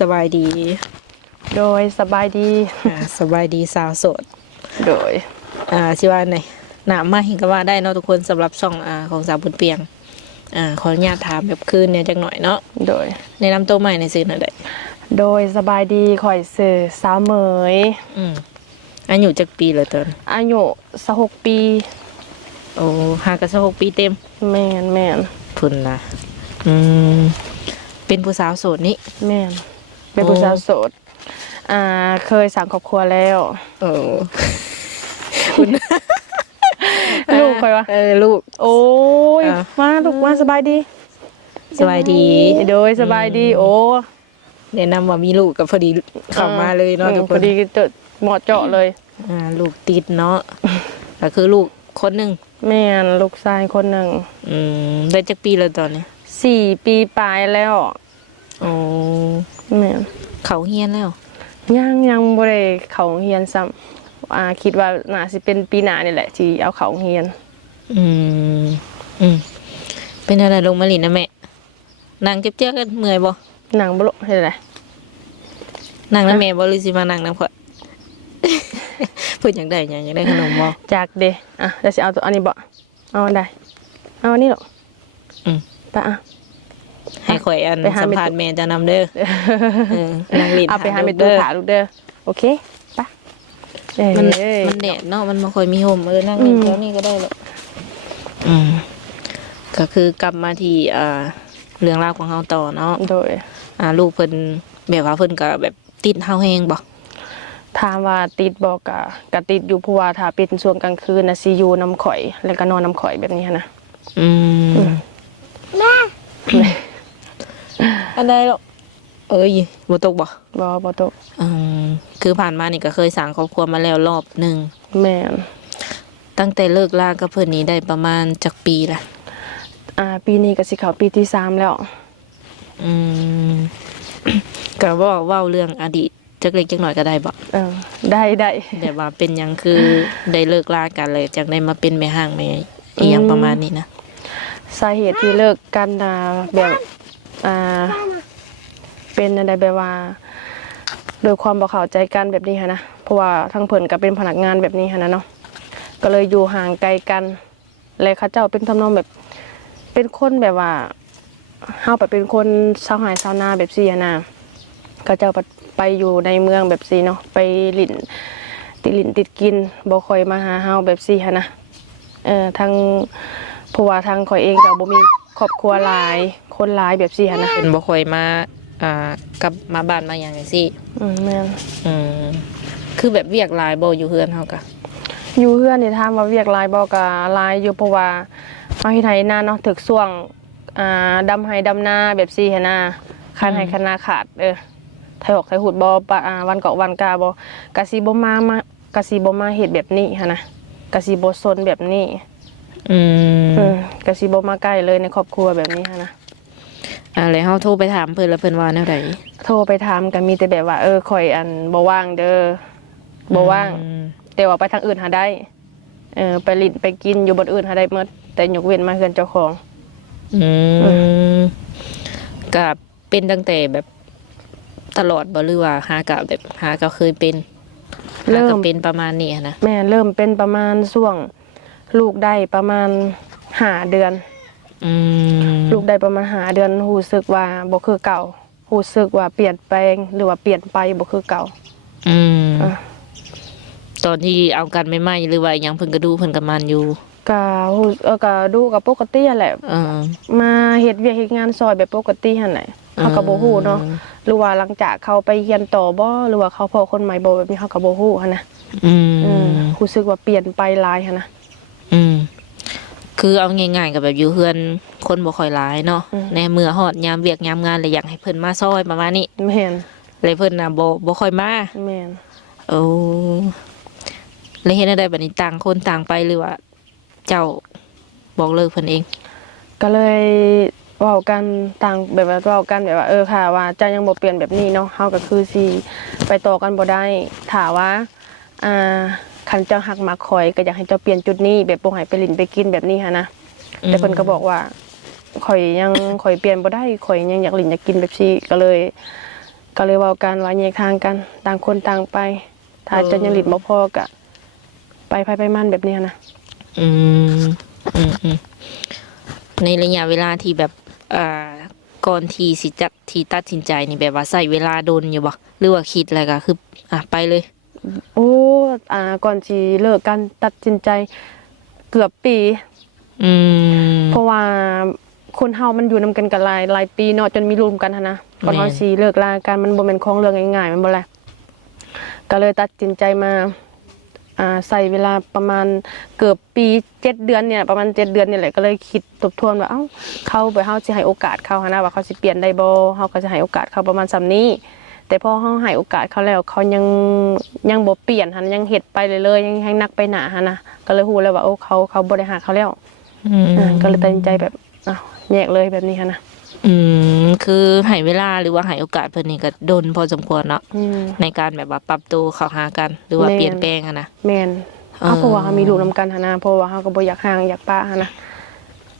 สบายดีโดยสบายดีสบายดีสาวโสดโดยชื่อว่าไหนหนามาหิงก็ว่าได้เนาะทุกคนสำหรับช่องของสาวบุญเปียงขออนุญาตถามแบบคืนเนี่ยจักหน่อยเนาะโดยในนำตัวใหม่ในสื่อหน่อยได้โดยสบายดีข่อยสื่อสาวเหมยอายุจักปีเลยตอนอายุ16 ปีโอ้หากัน16 ปีเต็มแม่นพุ่นนะเป็นผู้สาวโสดนี่แม่นเป็นผู้สาวโสดเคยสั่งครอบครัวแล้วโอ้คุณลูกใครวะลูกโอ้ยมาลูกมาสบายดีสบายดีโดยสบายดีโอ้แนะนำว่ามีลูกกับพอดีเข้ามาเลยเนาะทุกคนพอดีเจาะเหมาะเจาะเลยลูกติดเนาะก็คือลูกคนหนึ่งแม่นลูกชายคนหนึ่งได้จักปีแล้วตอนนี้4 ปีปลายแล้วโอ้แม่นเขาเฮียนแล้วยังบ่ได้เข้าเฮียนซ้ำคิดว่าน่าสิเป็นปีหน้านี่แหละที่เอาเข้าเฮียนเป็นอะไรลงมาหลินนะแม่นั่งเจ็บๆกันเมื่อยบ่นั่งบ่ลงเฮ็ดอะไรนั่งนะแม่บ่หรือสิมานั่งนำข่อยเพิ่นอยากได้หยังอยากได้ขนมบ่จากเด้แล้วสิเอาตัวอันนี้บ่เอาอันใดเอาอันนี้หรอไปให้ข่อยสัมภาษณ์แม่จะนำเด้อนั่งหลินเอาไปหาแม่ตู้ถาลูกเด้อโอเคไปมันแดดเนาะมันบ่ค่อยมีห่มนั่งหลินแถวนี้ก็ได้หรอกก็คือกลับมาที่เรื่องราวของเฮาต่อเนาะโดยลูกเพิ่นแบบว่าเพิ่นก็แบบติดเฮาแฮงบ่ถามว่าติดบ่ก็ติดอยู่เพราะว่าถ้าเป็นช่วงกลางคืนน่ะสิอยู่น้ำข่อยแล้วก็นอนน้ำข่อยแบบนี้นะแม่อันใดลูกบ่ตกบ่ตกคือผ่านมานี่ก็เคยสร้างครอบครัวมาแล้วรอบนึงแม่นตั้งแต่เลิกลากับเพิ่นนี้ได้ประมาณจักปีละปีนี้ก็สิเข้าปีที่3แล้วก็เว้าเรื่องอดีตจักเล็กจักน้อยก็ได้บ่ได้แบบว่าเป็นหยังคือได้เลิกลากันเลยจังได้มาเป็นแม่ห้างแม่อีหยังประมาณนี้นะสาเหตุที่เลิกกันแบบเป็นอะไรแบบว่าโดยความบ่เข้าใจกันแบบนี้ค่ะนะเพราะว่าทั้งเพิ่นก็เป็นพนักงานแบบนี้ค่ะนะเนาะก็เลยอยู่ห่างไกลกันเลยเขาเจ้าเป็นทำนองแบบเป็นคนแบบว่าเฮาเป็นคนชาวไร่ชาวนาแบบซี่นะเขาเจ้าไปอยู่ในเมืองแบบซี่เนาะไปลิ้นติดกินบ่ค่อยมาหาเฮาแบบซี่ค่ะนะทางเพราะว่าทางข่อยเองก็บ่มีครอบครัวหลายคนหลายแบบซี่ค่ะนะเป็นบ่ค่อยมากลับมาบ้านมาอย่างซี่แม่นคือแบบเวียกหลายบ่อยู่เฮือนเฮากะอยู่เฮือนนี่ถามว่าเวียกหลายบ่ก็หลายอยู่เพราะว่าเฮาเฮ็ดไร่นาเนาะถึกช่วงดำไร่ดำนาแบบซี่หั่นน่ะคันไร่คันนาขาดไถออกไถหูดบ่วันเกาะวันกาบ่กะสิบ่มาเฮ็ดแบบนี้หั่นน่ะกะสิบ่ซนแบบนี้กะสิบ่มาใกล้เลยในครอบครัวแบบนี้หั่นน่ะแล้วเฮาโทรไปถามเพิ่นแล้วเพิ่นว่าแนวใดโทรไปถามก็มีแต่แบบว่าข่อยบ่ว่างเด้อบ่ว่างแต่ว่าไปทางอื่นหาได้ไปลิ้นไปกินอยู่บนอื่นหาได้หมดแต่ยกเว้นมาเฮือนเจ้าของก็เป็นตั้งแต่แบบตลอดบ่หรือว่าหาก็เคยเป็นเริ่มเป็นประมาณนี้นะแม่เริ่มเป็นประมาณช่วงลูกได้ประมาณ5 เดือนลูกได้ประมาณ5 เดือนรู้สึกว่าบ่คือเก่ารู้สึกว่าเปลี่ยนแปลงหรือว่าเปลี่ยนไปบ่คือเก่าตอนที่เอากันใหม่ๆหรือว่ายังเพิ่นก็ดูเพิ่นก็มันอยู่ก็ดูกับปกติแหละมาเฮ็ดเวียกเฮ็ดงานซอยแบบปกติหั่นแหละเฮาก็บ่ฮู้เนาะหรือว่าหลังจากเขาไปเรียนต่อบ่หรือว่าเขาพอคนใหม่บ่แบบนี้เฮาก็บ่ฮู้หั่นนะรู้สึกว่าเปลี่ยนไปหลายหั่นนะคือเอาง่ายๆก็แบบอยู่เฮือนคนบ่ค่อยหลายเนาะในเมื่อฮอดยามเวียกยามงานเลยอยากให้เพิ่นมาซอยประมาณนี้แม่นเลยเพิ่นน่ะบ่ค่อยมาแม่นแล้วเฮ็ดได้บัดนี้ต่างคนต่างไปหรือว่าเจ้าบอกเลิกเพิ่นเองก็เลยเว้ากันต่างแบบว่าเว้ากันแบบว่าค่ะว่าเจ้ายังบ่เปลี่ยนแบบนี้เนาะเฮาก็คือสิไปต่อกันบ่ได้ถ้าว่าคันเจ้าหักมาคอยก็อยากให้เจ้าเปลี่ยนจุดนี้แบบบ่ให้ไปลิ้นไปกินแบบนี้ค่ะนะแต่เพิ่นก็บอกว่าข่อยเปลี่ยนบ่ได้ข่อยยังอยากลิ้นอยากกินแบบซี่ก็เลย ก็เลยเว้ากันว่าแยกทางกันต่างคนต่างไปถ้าจะยังหลิดบ่พอก็ไปไปมันแบบนี้นะ อืมอืมในระยะเวลาที่แบบก่อนที่สิจะที่ตัดสินใจนี่แบบว่าใส่เวลาโดนอยู่บ่หรือว่าคิดอะไรก็คือไปเลย โอ้ก่อนสิเลิกกันตัดสินใจเกือบปี อืม เพราะว่าคนเฮามันอยู่นำกันกันหลายปีเนาะจนมีลูกกันหั้นนะก่อนเฮาสิเลิกลากันมันบ่แม่นของเรื่องง่ายๆมันบ่แลก็เลยตัดสินใจมาใส่เวลาประมาณเกือบปี7 เดือนเนี่ยประมาณ7 เดือนนี่แหละก็เลยคิดทบทวนว่าเขาไปเฮาสิให้โอกาสเขาหั้นนะว่าเขาสิเปลี่ยนได้บ่เฮาก็จะให้โอกาสเขาประมาณส่ำนี้แต่พอเฮาให้โอกาสเขาแล้วเขายังบ่เปลี่ยนหันยังเฮ็ดไปเลยยังให้นักไปหนาหันนะก็เลยฮู้แล้วว่าเขาบ่ได้หาเขาแล้วก็เลยตัดสินใจแบบแยกเลยแบบนี้หันนะคือให้เวลาหรือว่าให้โอกาสเพิ่นนี่ก็โดนพอสมควรเนาะในการแบบว่าปรับตัวเข้าหากันหรือว่าเปลี่ยนแปลงอะนะแม่นเพราะว่าเขามีลูกนำกันหันนะเพราะว่าเขาก็บ่อยากห่างอยากป้าหันนะ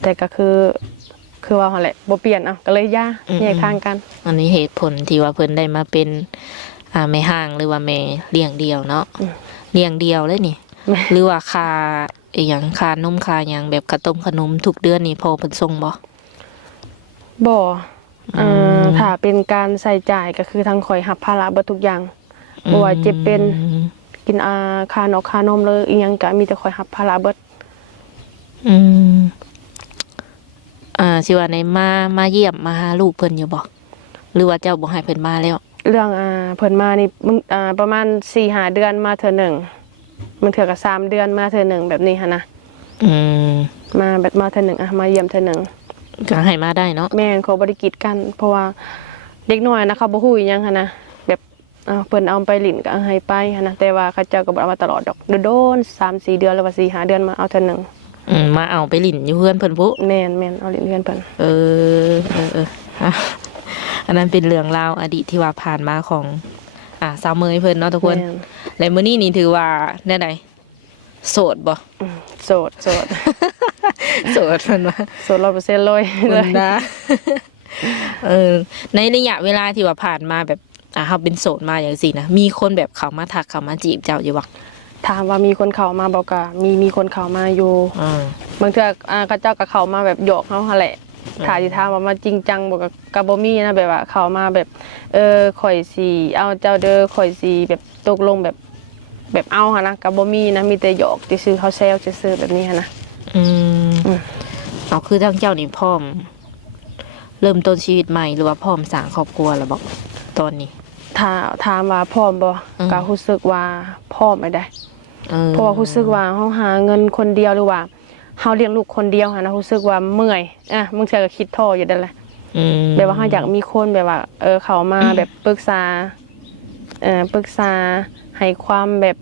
แต่ก็คือว่าหั่นแหละบ่เปลี่ยนก็เลยแยกทางกันอันนี้เหตุผลที่ว่าเพิ่นได้มาเป็นแม่ห้างหรือว่าแม่เลี้ยงเดี่ยวเนาะเลี้ยงเดี่ยวเลยนี่หรือว่าค่าอีหยังค่านมค่าหยังแบบกระต้มขนมทุกเดือนนี่พอเพิ่นส่งบ่ถ้าเป็นการใส่จ่ายก็คือทางข่อยรับภาระเบิดทุกอย่างบ่ว่าเจ็บเป็นกินค่านมเลยอีหยังก็มีแต่ข่อยรับภาระเบิดสิว่าในมาเยี่ยมมาหาลูกเพิ่นอยู่บ่หรือว่าเจ้าบ่ให้เพิ่นมาแล้วเรื่องเพิ่นมานี่ประมาณ 4-5 เดือนมาเทื่อนึงมันเทื่อก็3 เดือนมาเทื่อนึงแบบนี้หั่นนะมาแบบมาเทื่อนึงมาเยี่ยมเทื่อนึงก็ให้มาได้เนาะแม่นเขาบ่ได้กีดกันเพราะว่าเด็กน้อยนะเขาบ่ฮู้อีหยังหั่นนะแบบเพิ่นเอาไปหลินก็ให้ไปหั่นนะแต่ว่าเขาเจ้าก็บ่เอามาตลอดดอกโดนๆ 3-4 เดือนหรือว่า 4-5 เดือนมาเอาเทื่อนึงมาเอาไปหลินอยู่เพื่อนเพิ่นพุแม่นเอาหลินเพื่อนเพิ่นอันนั้นเป็นเรื่องราวอดีตที่ว่าผ่านมาของสาวเมยเพิ่นเนาะทุกคนและมื้อนี้นี่ถือว่าแน่ใดโสดบ่โสดโสดเพิ่นว่าโสด 100% เลยนะในระยะเวลาที่ว่าผ่านมาแบบเฮาเป็นโสดมาอย่างซี่นะมีคนแบบเข้ามาทักเข้ามาจีบเจ้าอยู่บ่ถามว่ามีคนเข้ามาบ่ก็มีคนเข้ามาอยู่บางเทื่อเขาเจ้าก็เข้ามาแบบหยอกเฮาหั่นแหละถ้าสิถามว่ามาจริงจังบ่ก็บ่มีนะแบบว่าเข้ามาแบบข่อยสิเอาเจ้าเด้อข่อยสิแบบตกลงแบบเอาหั่นนะก็บ่มีนะมีแต่หยอกซื่อๆเขาแซวซื่อๆแบบนี้หั่นนะเอาคือทางเจ้านี่พร้อมเริ่มต้นชีวิตใหม่หรือว่าพร้อมสร้างครอบครัวแล้วบ่ตอนนี้ถ้าถามว่าพร้อมบ่ก็รู้สึกว่าพร้อมได้เพราะว่ารู้สึกว่าเฮาหาเงินคนเดียวหรือว่าเฮาเลี้ยงลูกคนเดียวหั่นนะรู้สึกว่าเมื่อยบางเทื่อก็คิดท้ออยู่นั่นแหละแบบว่าเฮาอยากมีคนแบบว่าเข้ามาแบบปรึกษาให้ความแบบ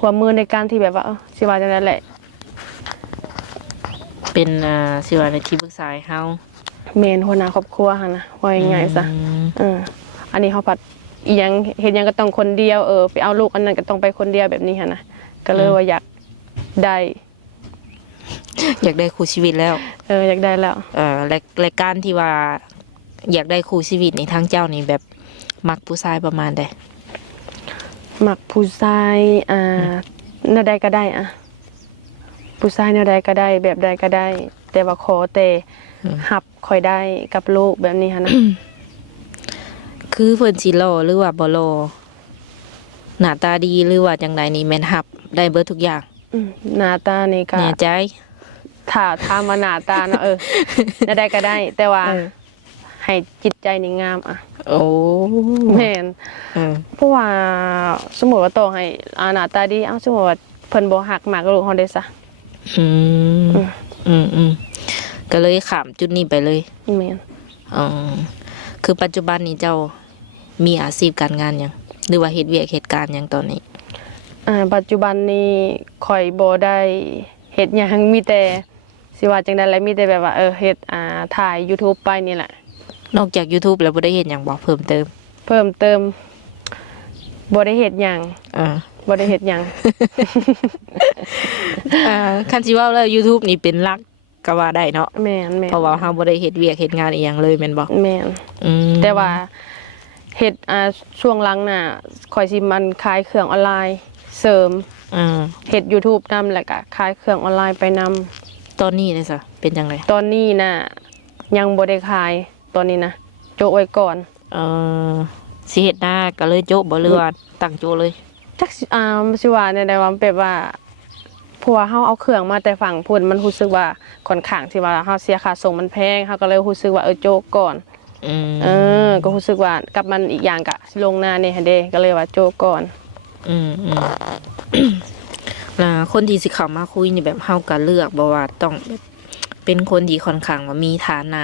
ความมือในการที่แบบว่าสิว่าจังได๋แหละเป็นสิว่าในที่ปรึกษาให้เฮาแม่นหัวหน้าครอบครัวหั่นนะว่าง่ายๆซะอันนี้เฮาปัดอีหยังเฮ็ดหยังก็ต้องคนเดียวไปเอาลูกอันนั้นก็ต้องไปคนเดียวแบบนี้หั่นนะก็เลยว่าอยากได้คู่ชีวิตแล้วอยากได้แล้วและการที่ว่าอยากได้คู่ชีวิตในทางเจ้านี่แบบมักผู้ชายประมาณใดมักผู้ชายแนวใดก็ได้ผู้ชายแนวใดก็ได้แบบใดก็ได้แต่ว่าขอแต่หับค่อยได้กับลูกแบบนี้หั่นนะคือเพิ่นสิหล่อหรือว่าบ่หล่อหน้าตาดีหรือว่าจังไดนี่แม่นหับได้เบิดทุกอย่างหน้าตานี่ก็แน่ใจถ้าถามว่าหน้าตาเนาะได้ก็ได้แต่ว่าให้จิตใจนี่งามโอ้แม่นเพราะว่าสมมุติว่าโตให้หน้าตาดีสมมุติว่าเพิ่นบ่ฮักมากลูกเฮาได้ซะก็เลยข้ามจุดนี้ไปเลยแม่นคือปัจจุบันนี้เจ้ามีอาชีพการงานหยังหรือว่าเฮ็ดเวียกเฮ็ดการหยังตอนนี้ปัจจุบันนี้ข่อยบ่ได้เฮ็ดหยังมีแต่สิว่าจังได๋แหละมีแต่แบบว่าเฮ็ดถ่าย YouTube ไปนี่แหละนอกจาก YouTube แล้วบ่ได้เฮ็ดหยังบ่เพิ่มเติมบ่ได้เฮ็ดหยังบ่ได้เฮ็ดหยังคันสิว่าแล้ว YouTube นี่เป็นหลักก็ว่าได้เนาะแม่นเพราะว่าเฮาบ่ได้เฮ็ดเวียกเฮ็ดงานอีหยังเลยแม่นบ่แม่นแต่ว่า เฮ็ดช่วงหลังน่ะข่อยสิมันขายเครื่องออนไลน์เสริมเฮ็ด YouTube นำแล้วก็ขายเครื่องออนไลน์ไปนำตอนนี้เลยซะเป็นจังไดตอนนี้น่ะยังบ่ได้ขายตอนนี้นะโจะไว้ก่อนสิเฮ็ดหน้าก็เลยโจ๊ะบ่เรือว่าตั้งโจ๊ะเลยจักสิว่าในใดว่ามันแบบว่าเพราะว่าเฮาเอาเครื่องมาแต่ฝั่งพุ่นมันรู้สึกว่าค่อนข้างที่ว่าเฮาเสียค่าส่งมันแพงเฮาก็เลยรู้สึกว่าโจะก่อนก็รู้สึกว่ากับมันอีกอย่างก็ลงหน้านี่หั่นเด้ก็เลยว่าโจะก่อนแล้วคนที่สิเข้ามาคุยนี่แบบเฮาก็เลือกบ่ว่าต้องแบบเป็นคนที่ค่อนข้างว่ามีฐานะ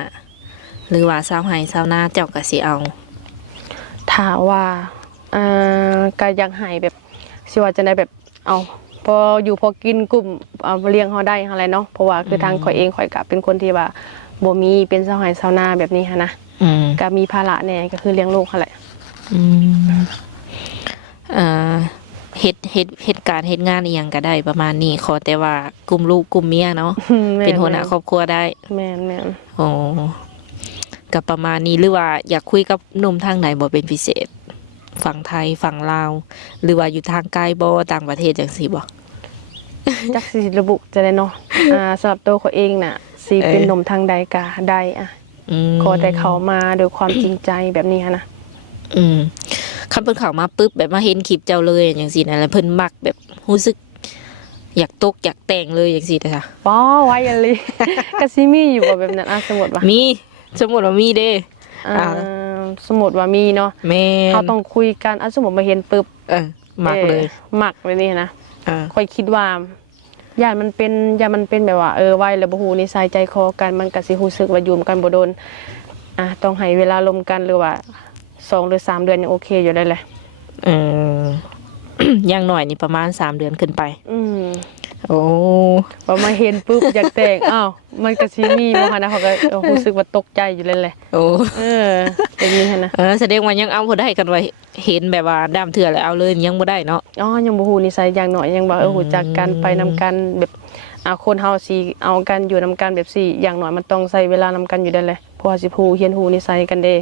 หรือว่าชาวไร่ชาวนาเจ้าก็สิเอาถ้าว่าก็อยากให้แบบสิว่าจะได้แบบเอาพออยู่พอกินกลุ่มเลี้ยงเฮาได้อะไรเนาะเพราะว่าคือทางข่อยเองข่อยก็เป็นคนที่ว่าบ่มีเป็นชาวไร่ชาวนาแบบนี้หันนะก็มีภาระแน่ก็คือเลี้ยงลูกหั่นแหละเหตุการณ์เหตุงานอีหยังก็ได้ประมาณนี้ขอแต่ว่ากลุ่มลูกกลุ่มเมียเนาะเป็นหัวหน้าครอบครัวได้แม่นๆอ๋อก็ประมาณนี้หรือว่าอยากคุยกับหนุ่มทางไหนบ่เป็นพิเศษฝั่งไทยฝั่งลาวหรือว่าอยู่ทางไกลบ่ต่างประเทศจังซี่บ่จักสิระบุจะได้เนาะสำหรับตัวเขาเองน่ะสิเป็นหนุ่มทางใดก็ได้ขอแต่เขามาด้วยความจริงใจแบบนี้นะคันเพิ่นเข้ามาปึ๊บแบบมาเห็นคลิปเจ้าเลยจังซี่นั่นแหละเพิ่นมักแบบรู้สึกอยากตกอยากแต่งเลยจังซี่จ้ะป้อไว้อันเลยก็สิมีอยู่บ่แบบนั้นสมมุติว่ามีสมมุติว่ามีเด้สมมุติว่ามีเนาะแม่เขาต้องคุยกันสมมุติมาเห็นปึ๊บมักเลยมักเลยนี่นะค่อยคิดว่าย่ามันเป็นแบบว่าไว้แล้วบ่ฮู้นิสัยใจคอกันมันก็สิรู้สึกว่าอยู่กันบ่โดนต้องให้เวลาลมกันหรือว่า2 หรือ 3 เดือนยังโอเคอยู่ได้เลยอย่างหน่อยนี่ประมาณ3 เดือนขึ้นไปโอ้พอมาเห็นปุ๊บอยากแต่งมันก็สิมีบ่คะนะเขาก็รู้สึกว่าตกใจอยู่เลยแหละโอ้เป็นนี้นะแสดงว่ายังเอาบ่ได้กันไว้เห็นแบบว่าดามเถื่อแล้วเอาเลยยังบ่ได้เนาะยังบ่ฮู้นิสัยอย่างน้อยยังบ่ฮู้จักกันไปนำกันแบบคนเฮาสิเอากันอยู่นำกันแบบสิอย่างน้อยมันต้องใช้เวลานำกันอยู่ได้เลยเพราะว่าสิฮู้เรียนรู้นิสัยกันเด้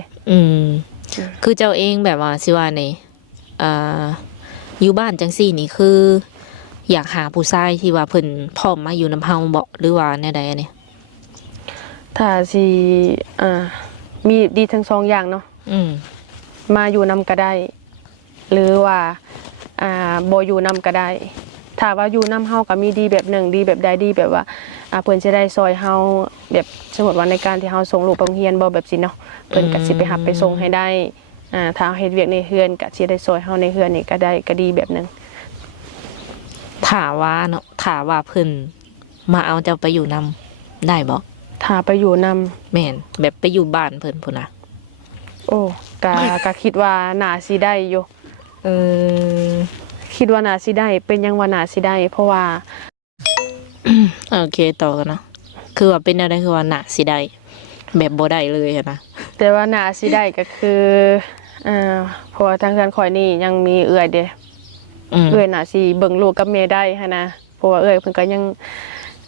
คือเจ้าเองแบบว่าสิว่าในอยู่บ้านจังซี่นี่คืออยากหาผู้ชายที่ว่าเพิ่นพร้อมมาอยู่นำเฮาบ่หรือว่าแนวใดอันนี้ถ้าสิมีดีทั้ง2อย่างเนาะมาอยู่นำก็ได้หรือว่าบ่อยู่นำก็ได้ถ้าว่าอยู่นำเฮาก็มีดีแบบหนึ่งดีแบบใดดีแบบว่าเพิ่นสิได้ซอยเฮาแบบสมมุติว่าในการที่เฮาส่งลูกไปโรงเรียนบ่แบบสิเนาะเพิ่นก็สิไปรับไปส่งให้ได้ถ้าเฮ็ดเวียกในเฮือนก็สิได้ซอยเฮาในเฮือนนี่ก็ได้ก็ดีแบบนึงถ้าว่าเนาะถ้าว่าเพิ่นมาเอาเจ้าไปอยู่นำได้บ่ถ้าไปอยู่นำแม่นแบบไปอยู่บ้านเพิ่นพุ่นน่ะโอ้ก็คิดว่าน่าสิได้อยู่คิดว่าน่าสิได้เป็นยังว่าน่าสิได้เพราะว่าโอเคต่อกันเนาะคือว่าเป็นอะไรคือว่าน่าสิได้แบบบ่ได้เลยนะแต่ว่าน่าสิได้ก็คือเพราะว่าทางการข่อยนี่ยังมีเอื้อยเด้เอื้อยน่าสิเบิ่งลูกกับแม่ได้หั่นนะเพราะว่าเอื้อยเพิ่นก็ยัง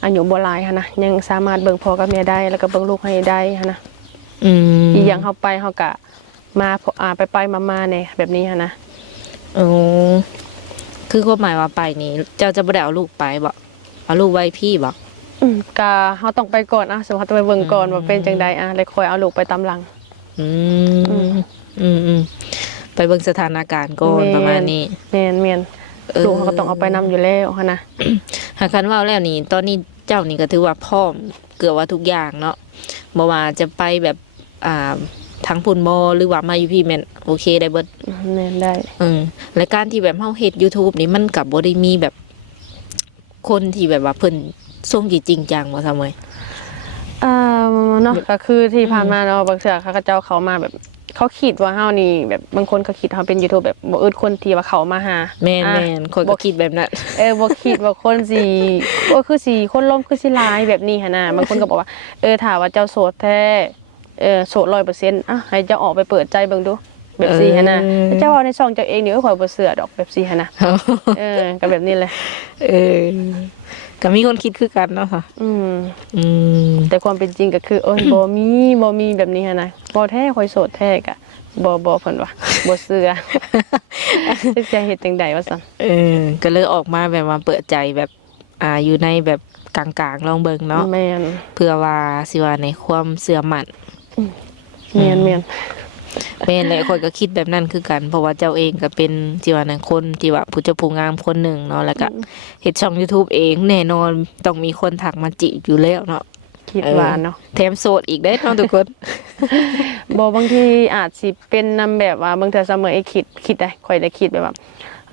อายุบ่หลายหั่นนะยังสามารถเบิ่งพ่อกับแม่ได้แล้วก็เบิ่งลูกให้ได้หั่นนะอีหยังเฮาไปเฮาก็มาไปมาๆเนี่ยแบบนี้หั่นนะคือความหมายว่าไปนี่เจ้าจะบ่ได้เอาลูกไปบ่เอาลูกไว้พี่บ่ก็เฮาต้องไปก่อนสมมุติต้องไปเบิ่งก่อนว่าเป็นจังไดแล้วค่อยเอาลูกไปตามหลังไปเบิ่งสถานการณ์ก่อนประมาณนี้แม่นลูกเขาก็ต้องเอาไปนำอยู่แล้วหั่นนะหากคันว่าแล้วนี่ตอนนี้เจ้านี่ก็ถือว่าพร้อมเกือบว่าทุกอย่างเนาะบ่ว่าจะไปแบบทั้งพุ่นบ่หรือว่ามาอยู่พี่แม่นโอเคได้เบิดแม่นได้และการที่แบบเฮาเฮ็ด YouTube นี่มันก็บ่ได้มีแบบคนที่แบบว่าเพิ่นส่งจริงจังบ่ซะมื้อเนาะก็คือที่ผ่านมาเนาะบางเทื่อเขาเจ้าเขามาแบบเขาคิดว่าเฮานี่แบบบางคนเขาคิดเฮาเป็น YouTube แบบบ่อึดคนที่ว่าเขามาหาแม่นๆคนก็คิดแบบนั้นบ่คิดว่าคนสิคือสิคนล้มคือสิหลายแบบนี้หั่นน่ะบางคนก็บอกว่าถ้าว่าเจ้าโสดแท้โสด 100% ให้เจ้าออกไปเปิดใจเบิ่งดูแบบซี่หั่นน่ะเจ้าเอาในช่องเจ้าเองนี่ข่อยบ่เชื่อดอกแบบซี่หั่นน่ะก็แบบนี้แหละก็มีคนคิดคือกันเนาะค่ะแต่ความเป็นจริงก็คือบ่มีแบบนี้หั่นน่ะบ่แท้ข่อยโสดแท้ก็ บ่เพิ่นว่าบ่เชื่อ จะเฮ็ดจังใดว่าซั่น ก็เลยออกมาแบบว่าเปิดใจแบบอยู่ในแบบกลางๆลองเบิ่งเนาะ แม่น เพื่อว่าสิว่าในความเสื่อมั่น แม่น แม่นแหละข้อยก็คิดแบบนั้นคือกัน เพราะว่าเจ้าเองก็เป็นที่ว่าในคนที่ว่าผู้เจ้าผู้งามคนหนึ่งเนาะแล้วก็เฮ็ดช่อง YouTube เองแน่นอนต้องมีคนทักมาจีบอยู่แล้วเนาะ คิดว่าเนาะ แถมโสดอีกได้เนาะทุกคน บ่บางทีอาจสิเป็นนำแบบว่าบางเทื่อเสมอไอ้คิดได้ข่อยได้คิดแบบว่า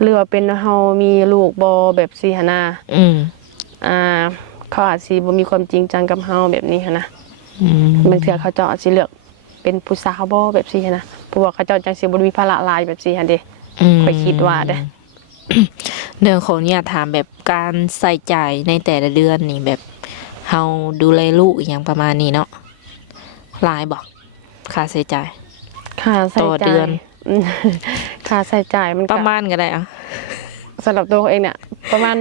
หรือว่าเป็นเฮามีลูกบ่แบบสิหันน่ะ อืม เขาอาจสิบ่มีความจริงจังกับเฮาแบบนี้หันนะ อืม บางเทื่อเขาเจ้าอาจสิเลือกเป็นผู้สาวบ่แบบสิหันนะเพราะว่าเขาเจ้าจังสิบ่มีภาระหลายแบบสิหันเด้ ข้อยคิดว่าเด้ เรื่องของเนี่ยถามแบบการใส่ใจายในแต่ละเดือนนี่แบบเฮาดูแลลูกอหย่างประมาณนี้เนาะหลายบอกค่าใช้จ่าย ค่าใช้ ต่อเดื จ่า อย น ค่าใช้จ่ายมัน ป ก็ ระมาณก็ได้อะ สำหรับตัวเขาเองเนี่ยประมาณ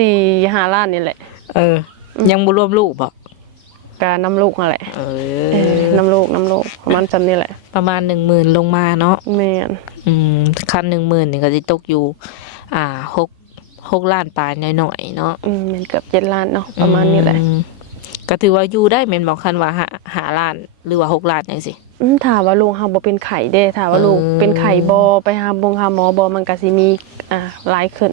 4-5 ล้านนี่แหละ ยังบ่รวมลูกบ่ ก็นำลูกนั่นแหละ นำลูกประมาณจำนี่แหละ ประมาณ 10,000 ลงมาเนาะ แม่น คัน 10,000นี่ก็สิตกอยู่6ล้านปลายหน่อยๆเนาะ แม่นเกือบ7 ล้านเนาะประมาณนี้แหละ ก็ถือว่าอยู่ได้แม่นบอกคันว่า5ล้านหรือว่า6ล้านจังซี่ ถ้าว่าลูกเฮาบ่เป็นไข้เด้ถ้าว่าลูกเป็นไข้บ่ไปหาหมอบ่มันก็สิมีหลายขึ้น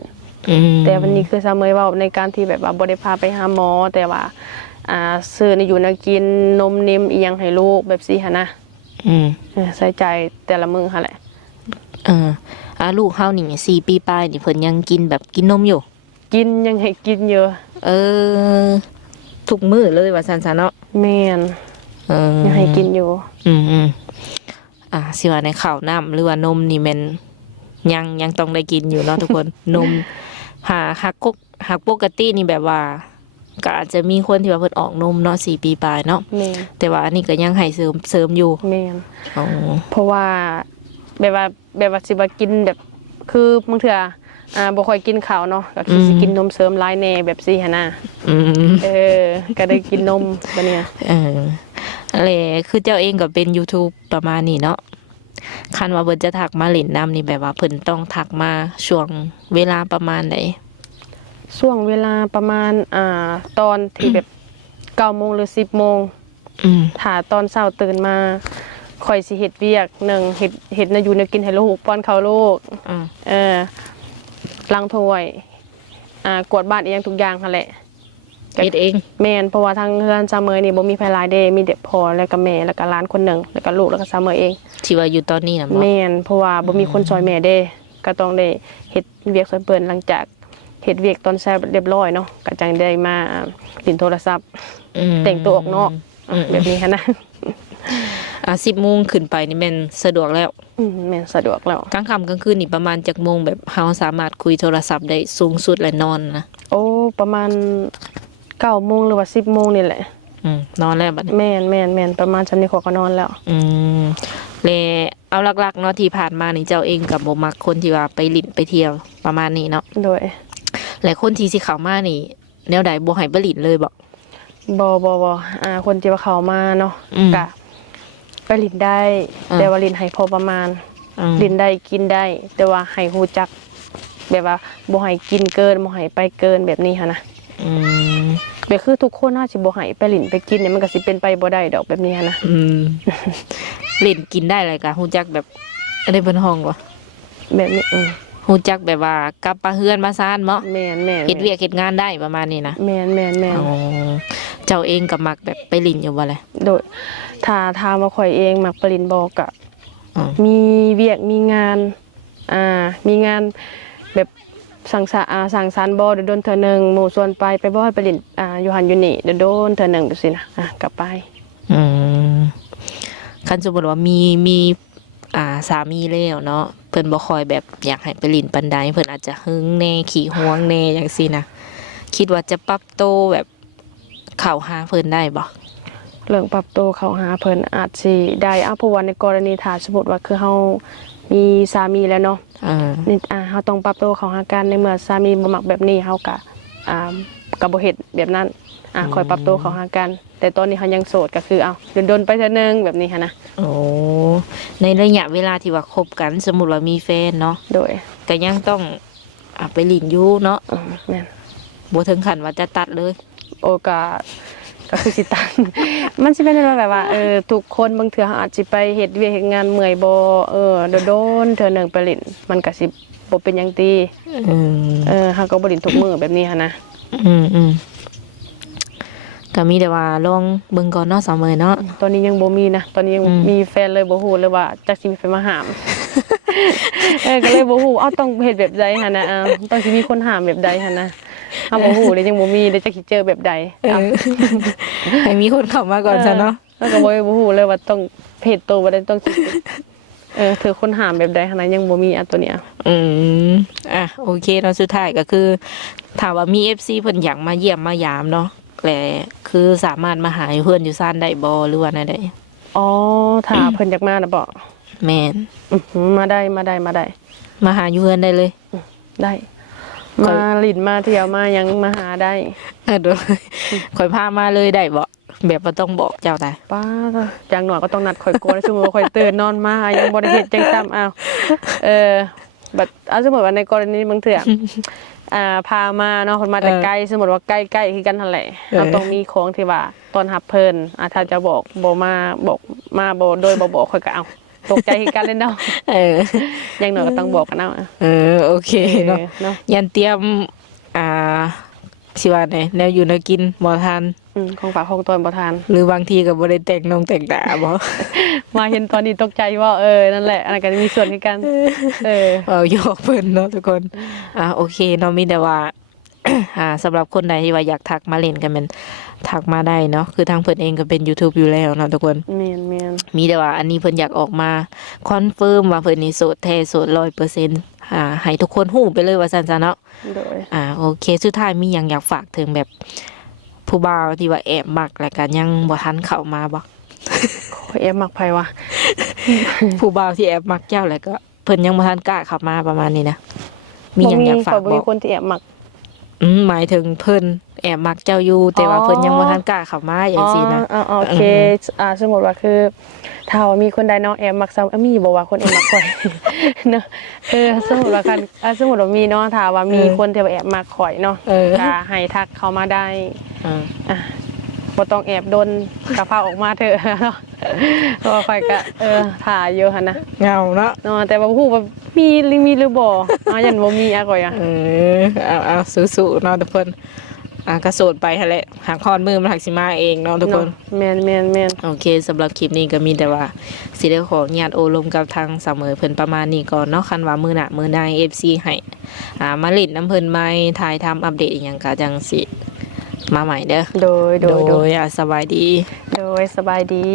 แต่วันนี้คือเสมอเว้าในการที่แบบว่าบ่ได้พาไปหาหมอแต่ว่าซื้อในอยู่แนวกินนมเนมอีหยังให้ลูกแบบซี่หั่นนะใส่ใจแต่ละมื้อหั่นแหละ ลูกเฮานี่4ปีปลายนี่เพิ่นยังกินแบบกินนมอยู่ กินยังให้กินเยอะ ทุกมื้อเลยว่าซั่นๆเนาะ แม่นยังให้กินอยู่ สิว่าในข้าวน้ำหรือว่านมนี่แม่นยังต้องได้กินอยู่เนาะทุกคน นมหักปกตินี่แบบว่าก็อาจจะมีคนที่ว่าเพิ่นออกนมเนาะ4ปีปลายเนาะ แม่น แต่ว่าอันนี้ก็ยังให้เสริมอยู่ แม่น อ๋อ เพราะว่าแบบว่าสิว่ากินแบบคือบางเทื่อบ่ค่อยกินข้าวเนาะก็คือสิกินนมเสริมหลายแน่แบบซี่หั่นน่ะก็ได้กินนมบัดเนี้ย อะไรคือเจ้าเองก็เป็น YouTube ประมาณนี้เนาะคันว่าเพิ่นจะทักมาเล่นน้ำนี่แบบว่าเพิ่นต้องทักมาช่วงเวลาประมาณใด ช่วงเวลาประมาณตอนที่แบบ9 โมงหรือ10 โมงถ้าตอนเช้าตื่นมาข่อยสิเฮ็ดเวียกหนึ่งเฮ็ดอยู่แนวกินให้ลูกป้อนข้าวลูกล้างถ้วยกวาดบ้านเองทุกอย่างหั่นแหละ เฮ็ดเอง แม่นเพราะว่าทางเฮือนซาเมยนี่บ่มีไผหลายเด้มีแต่พ่อแล้วก็แม่แล้วก็หลานคนหนึงแล้วก็ลูกแล้วก็ซาเมยเอง ที่ว่าอยู่ตอนนี้น่ะบ่ แม่นเพราะว่าบ่มีคนช่วยแม่เด้ก็ต้องได้เฮ็ดเวียกช่วยเพิ่นหลังจากเฮ็ดเวียกตอนเช้าเรียบร้อยเนาะก็จังได้มาเล่นโทรศัพท์แต่งตัวออกนอกแบบนี้หันนะ 10 โมงขึ้นไปนี่แม่นสะดวกแล้ว แม่นสะดวกแล้ว กลางค่ำกลางคืนนี่ประมาณจักโมงแบบเฮาสามารถคุยโทรศัพท์ได้สูงสุดและนอนนะ โอ้ประมาณ9 โมงหรือว่า10 โมงนี่แหละ นอนแล้วบัดนี้ แม่นประมาณจำนี้ขอยก็นอนแล้ว และเอาหลักๆเนาะที่ผ่านมานี่เจ้าเองกับบ่มักคนที่ว่าไปลิ้นไปเที่ยวประมาณนี้เนาะ โดย และคนที่สิเข้ามานี่แนวใดบ่ให้ไปลิ้นเลยบ่ บ่คนที่ว่าเขามาเนาะก็ไปลิ้นได้แต่ว่าลิ้นให้พอประมาณลิ้นได้กินได้ แต่ว่าให้ฮู้จักแบบว่าบ่ให้กินเกินบ่ให้ไปเกินแบบนี้หั่นนะแบบคือทุกคนน่าสิบ่ให้ไปลิ้นไปกินเนี่ยมันก็สิเป็นไปบ่ได้ดอกแบบนี้หั่นนะ ลิ้นกินได้เลยก็ฮู้จักแบบอะไรเพิ่นห้องบ่ แบบนี้ฮู้จักแบบว่ากลับมาเฮือนมาซ่านเนาะ แม่น เฮ็ดเวียกเฮ็ดงานได้ประมาณนี้นะ แม่น อ๋อเจ้าเองก็มักแบบไปลิ้นอยู่บ่ล่ะ โดยถ้าถามว่าข่อยเองมักไปลิ้นบ่ก็มีเวียกมีงานมีงานแบบสังสรรค์บ่โดนเทื่อนึงหมู่ส่วนไปบ่ให้ไปลิ้นอยู่หันอยู่นี่โดนเทื่อนึงจังซี่นะกลับไป คันสมมุติว่ามีสามีแล้วเนาะเพิ่นบ่ค่อยแบบอยากให้ไปลิ้นปานใดเพิ่นอาจจะหึงแน่ขี้หวงแน่จังซี่นะคิดว่าจะปรับโตวแบบเข้าหาเพิ่นได้บ่ เรื่องปรับตัวเข้าหาเพิ่นอาจสิได้เพราะว่าในกรณีถ้าสมมุติว่าคือเฮามีสามีแล้วเนาะนี่เฮาต้องปรับตัวเข้าหากันในเมื่อสามีบ่มักแบบนี้เฮาก็บ่เฮ็ดแบบนั้นคอยปรับตัวเข้าหากันแต่ตอนนี้เฮายังโสดก็คือโดนๆไปเทื่อนึงแบบนี้หั่นนะ โอ้ ในระยะเวลาที่ว่าคบกันสมมุติว่ามีแฟนเนาะ โดย ก็ยังต้องไปหลินอยู่เนาะ แม่น บ่ถึงขั้นว่าจะตัดเลย โอกาสก็คือสิตัน มันสิเป็นแบบว่าทุกคนบางเทื่ออาจสิไปเฮ็ดเวียกเฮ็ดงานเมื่อยบ่โดนๆเทื่อหนึงไปเล่นมันก็สิบ่เป็นหยังตีเฮาก็บ่เล่นทุกมื้อแบบนี้หันนะ ก็มีแต่ว่าลองเบิ่งก่อนเนาะสาวเมยเนาะ ตอนนี้ยังบ่มีนะตอนนี้ยังมีแฟนเลยบ่ฮู้เลยว่าจักสิมีแฟนมาหาม ก็เลยบ่ฮู้ต้องเฮ็ดแบบใดหั่นนะต้องสิมีคนหามแบบใดหั่นนะบ่ฮู้เลยยังบ่มีเลยจักสิเจอแบบใด ให้มีคนเข้ามาก่อนซะเนาะ แล้วก็บ่ฮู้เลยว่าต้องเพศโตบ่ได้ต้องสิเธอคนหามแบบใดหั่นนะยังบ่มีตัวเนี้ย โอเคเนาะสุดท้ายก็คือถามว่ามี FC เพิ่นอยากมาเยี่ยมมายามเนาะแต่คือสามารถมาหาเพื่อนอยู่ซ่านได้บ่หรือว่าได ถ้าเพิ่นอยากมาน่ะบ่ แม่น มาได้ มาหาอยู่เพื่อนได้เลย ได้มาลิ้นมาเที่ยวมายังมาหาได้ เดี๋ยวข่อยพามาเลยได้บ่แบบบ่ต้องบอกเจ้าได้ ป้าจังหน่อยก็ต้องนัดข่อยก่อนชั่วโมงข่อยตื่นนอนมายังบ่ได้เฮ็ดจังซ้ำบัดสมมุติว่าในกรณีบางเทื่อพามาเนาะคนมาแต่ไกลสมมุติว่าใกล้ๆคือกันนั่นแหละเราต้องมีของที่ว่าต้อนรับเพิ่นถ้าจะบอกบ่มาบอกมาบ่โดยบ่บอกข่อยก็เอาตกใจคือกันเลยเนาะอย่างน้อยก็ต้องบอกกันเอาโอเคเนาะยันเตรียมสิว่าไดแนวอยู่แนวกินบ่ทันของฝากของตนบ่ทานหรือบางทีก็บ่ได้แต่งแต่งตาบ่ มาเห็นตอนนี้ตกใจว่านั่นแหละอันนั้นก็มีส่วนในกันหยอกเพิ่นเนาะทุกคนโอเคเนาะมีแต่ว่า สำหรับคนใดที่ว่าอยากทักมาเล่นกันแม่นทักมาได้เนาะคือทางเพิ่นเองก็เป็น YouTube อยู่แล้วเนาะทุกคนแม่นมีแต่ว่าอันนี้เพิ่นอยากออกมาคอนเฟิร์มว่าเพิ่นนี่โสดแท้โสด 100%ให้ทุกคนฮู้ไปเลยว่าซั่นซะเนาะโดยโอเคสุดท้ายมีหยังอยากฝากถึงแบบผู้บ่าวที่ว่าแอบมักแล้วก็ยังบ่ทันเข้ามาบ่แอบมักไผวะ ผู้บ่าวที่แอบมักเจ้าแล้วก็เพิ่นยังบ่ทันกล้าเข้ามาประมาณนี้นะมีหยังอยากฝากบอกมีคนที่แอบมักหมายถึงเพิ่นแอบมักเจ้าอยู่แต่ว่าเพิ่นยังบ่ทันกล้าเข้ามาอย่างซี่นะโอเคสมมุติว่าคือถ้าว่ามีคนใดเนาะแอบมักซ้ำมีบ่ว่าคนแอบมักข่อยเนาะสมมุติว่ากันสมมุติว่ามีเนาะถ้าว่ามีคนที่ว่าแอบมักข่อยเนาะก็ให้ทักเข้ามาได้บ่ต้องแอบโดนกะพาออกมาเถอะเนาะเพราะว่าข่อยก็ถ่าอยู่หั่นนะเหงาเนาะแต่ว่าฮู้ว่ามีหรือบ่ยันบ่มีข่อยเอาสู้ๆเนาะทุกคนก็โสดไปหั่นแหละหากคอนมือมันหักสิมาเองเนาะทุกคนแม่นโอเคสำหรับคลิปนี้ก็มีแต่ว่าสิได้ขออนุญาตโอลมกับทางเสมอเพิ่นประมาณนี้ก่อนเนาะคันว่ามื้อหน้ามื้อใด FC ให้มาเล่นน้ำเพิ่นใหม่ถ่ายทำอัปเดตอีหยังก็จังสิมาใหม่เด้อโดยสบายดีโดยสบายดี